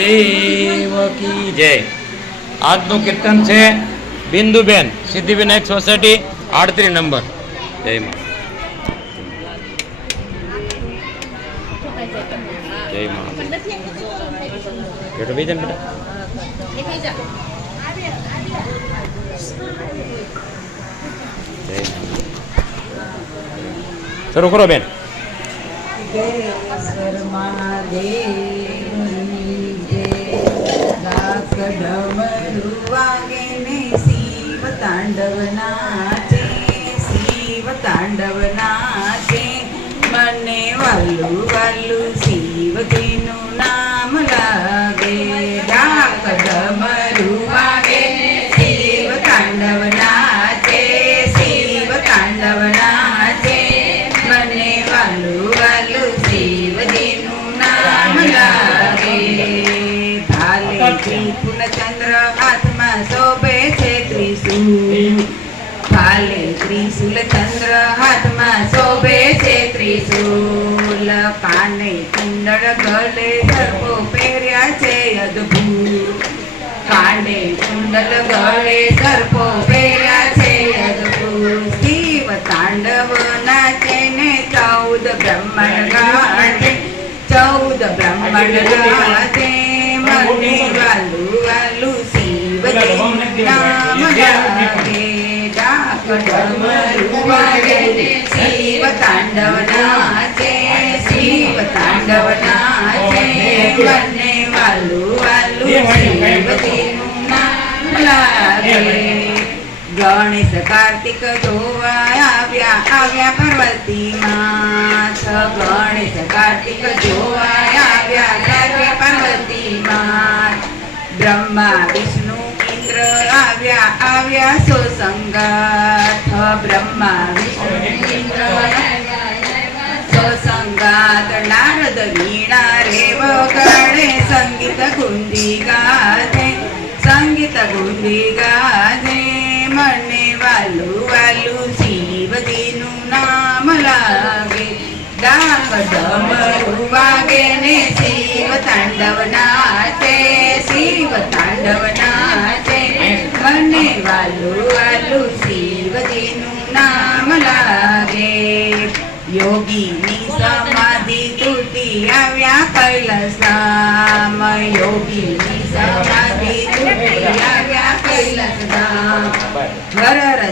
મહાદેવ કી જય। આજનું કીર્તન છે બિંદુબેન, સિદ્ધિવિનાયક સોસાયટી 38 નંબર। જય માં, જય માં। બેઠો બીજા બેટા શરૂ કરો બેન। શિવ તાંડવ નાચે, શિવ તાંડવ નાચે, મને વાલું વાલું શિવજીનું નામ લાગે। ડાક ડમરું વાગે શિવ તાંડવ નાચે, શિવ તાંડવ નાચે, મને વાલું વાલું શિવજીનું નામ લાગે। ભાલે પૂર્ણચંદ્ર હાથમાં શોભે છે ત્રિશૂલ, ભાલે ત્રિશૂલ ચંદ્ર હાથમાં શોભે છે ત્રિશૂલ, કાને કુંડળ ગળે સર્પો પહેર્યા છે અદ્ભુત, કાને કુંડળ ગળે સર્પો પહેર્યા છે અદ્ભુત। શિવ તાંડવ નાચે ને 14 બ્રહ્માંડ ગાજે, 14 બ્રહ્માંડ ગાજે, મને વાલું વાલું શિવજીનું નામ લાગે। ડાક ડમરું વાગે શિવ તાંડવ નાચે, શિવ તાંડવ નાચે, મને વાલું વાલું શિવજીનું નામ લાગે। ગણેશ કાર્તિક જોવા આવ્યા આવ્યા પાર્વતી માથ, ગણેશ કાર્તિક જોવા આવ્યા આવ્યા પાર્વતી માથ, બ્રહ્મા વિષ્ણુ ઇન્દ્ર આવ્યા આવ્યા સો સંગાથ, બ્રહ્મા વિષ્ણુ ઇન્દ્ર સો સંગાથ, નારદ વીણા રે વગાડે, સંગીત ગુંજી ગાજે, સંગીત ગુંજી ગાજે, મને વાલું વાલું શિવજીનું નામ લાગે। ડાક ડમરું વાગે ને શિવ તાંડવ નાચે, શિવ તાંડવ નાચે, મને વાલું વાલું શિવજીનું નામ લાગે। યોગીની સમાધિ તૂટી આવ્યા કૈલાસધામ, યોગીની સમાધિ તૂટી આવ્યા કૈલાસધામ, હર હર